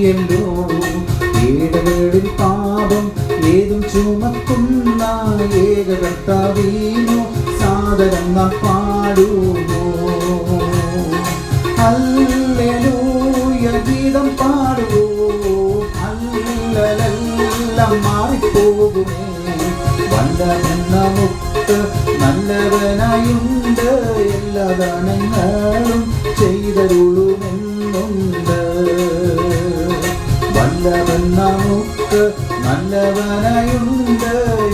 നീയല്ലോ. ഏടകളിൽ പാപം ഏതും ചുമക്കുന്ന ഏക കർത്താവിനു സാദരം നാം പാടുമോ. ഹല്ലേലൂയ ഗീതം പാടുവോ. അല്ലലെല്ലാം മാറിപ്പോകുമേ. വല്ലവൻ നമുക്ക് നല്ലവനായുണ്ട്. എല്ലാ ദാനങ്ങളും ചെയ്തരുളുമെന്നുണ്ട്. വല്ലവൻ നമുക്ക് നല്ലവനായുണ്ട്.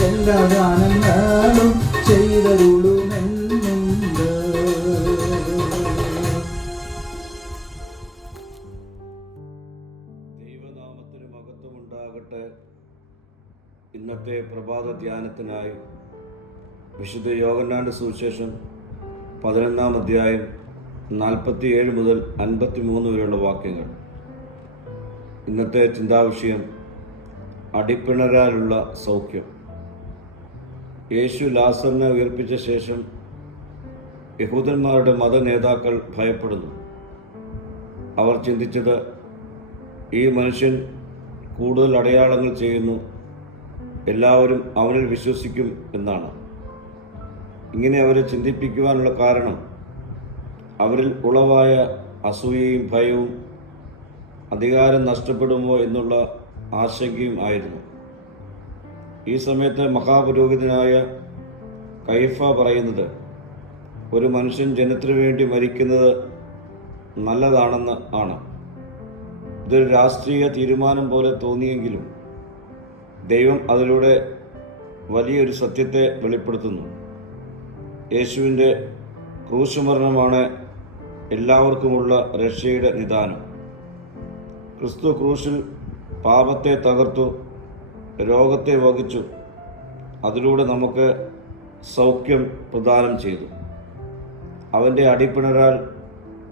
എല്ലാ ദാനങ്ങളും ചെയ്തരുളുമെന്നുണ്ട്. ദൈവനാമത്തിന് മഹത്വമുണ്ടാകട്ടെ. ഇന്നത്തെ പ്രഭാത ധ്യാനത്തിനായി വിശുദ്ധ യോഹന്നാന്റെ സുവിശേഷം 11-ാം അധ്യായം 47 മുതൽ 53 വരെയുള്ള വാക്യങ്ങൾ. ഇന്നത്തെ ചിന്താവിഷയം അടിപ്പിണരാലുള്ള സൗഖ്യം. യേശു ലാസറിനെ ഉയർപ്പിച്ച ശേഷം യഹൂദന്മാരുടെ മതനേതാക്കൾ ഭയപ്പെടുന്നു. അവർ ചിന്തിച്ചത്, ഈ മനുഷ്യൻ കൂടുതൽ അടയാളങ്ങൾ ചെയ്യുന്നു, എല്ലാവരും അവനിൽ വിശ്വസിക്കും എന്നാണ്. ഇങ്ങനെ അവരെ ചിന്തിപ്പിക്കുവാനുള്ള കാരണം അവരിൽ ഉളവായ അസൂയയും ഭയവും അധികാരം നഷ്ടപ്പെടുമോ എന്നുള്ള ആശങ്കയും ആയിരുന്നു. ഈ സമയത്ത് മഹാപുരോഹിതനായ കയഫ പറയുന്നത്, ഒരു മനുഷ്യൻ ജനത്തിനു വേണ്ടി മരിക്കുന്നത് നല്ലതാണെന്ന് ആണ്. ഇതൊരു രാഷ്ട്രീയ തീരുമാനം പോലെ തോന്നിയെങ്കിലും ദൈവം അതിലൂടെ വലിയൊരു സത്യത്തെ വെളിപ്പെടുത്തുന്നു. യേശുവിൻ്റെ ക്രൂശുമരണമാണ് എല്ലാവർക്കുമുള്ള രക്ഷയുടെ നിദാനം. ക്രിസ്തു ക്രൂശിൽ പാപത്തെ തകർത്തു, രോഗത്തെ വഹിച്ചു, അതിലൂടെ നമുക്ക് സൗഖ്യം പ്രദാനം ചെയ്തു. അവൻ്റെ അടിപ്പിണരാൽ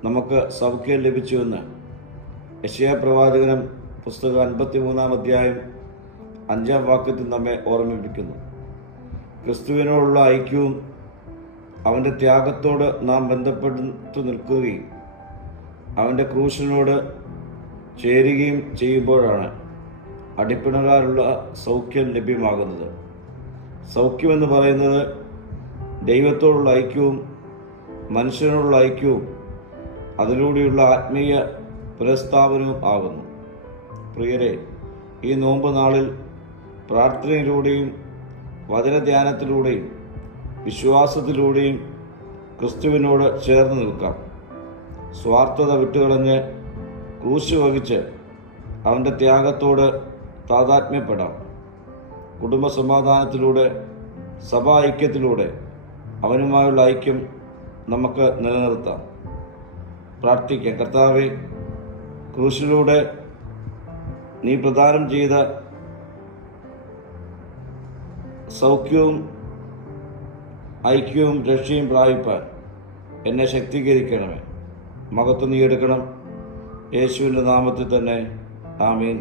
നമുക്ക് സൗഖ്യം ലഭിച്ചുവെന്ന് യെശയ്യാ പ്രവാചകൻ പുസ്തകം 53-ാം അധ്യായം 5-ാം വാക്യത്തിൽ നമ്മെ ഓർമ്മിപ്പിക്കുന്നു. ക്രിസ്തുവിനോടുള്ള ഐക്യവും അവൻ്റെ ത്യാഗത്തോട് നാം ബന്ധപ്പെട്ടു നിൽക്കുകയും അവൻ്റെ ക്രൂശിനോട് ചേരുകയും ചെയ്യുമ്പോഴാണ് അടിപ്പിണരാലുള്ള സൗഖ്യം ലഭ്യമാകുന്നത്. സൗഖ്യമെന്ന് പറയുന്നത് ദൈവത്തോടുള്ള ഐക്യവും മനുഷ്യനോടുള്ള ഐക്യവും അതിലൂടെയുള്ള ആത്മീയ പുനഃസ്ഥാപനവും ആകുന്നു. പ്രിയരെ, ഈ നോമ്പ് നാളിൽ പ്രാർത്ഥനയിലൂടെയും വചനധ്യാനത്തിലൂടെയും വിശ്വാസത്തിലൂടെയും ക്രിസ്തുവിനോട് ചേർന്ന് നിൽക്കാം. സ്വാർത്ഥത വിട്ടുകളഞ്ഞ് ക്രൂശ് വഹിച്ച് അവൻ്റെ ത്യാഗത്തോട് താതാത്മ്യപ്പെടാം. കുടുംബ സമാധാനത്തിലൂടെ സഭാ ഐക്യത്തിലൂടെ അവനുമായുള്ള ഐക്യം നമുക്ക് നിലനിർത്താം. പ്രാർത്ഥിക്കാം. കർത്താവേ, ക്രൂശിലൂടെ നീ പ്രദാനം ചെയ്ത സൗഖ്യവും ഐക്യവും രക്ഷയും പ്രാപിപ്പാൻ എന്നെ ശക്തീകരിക്കണമേ. മഹത്വം നീ എടുക്കണം. യേശുവിൻ്റെ നാമത്തിൽ തന്നെ. ആമീൻ.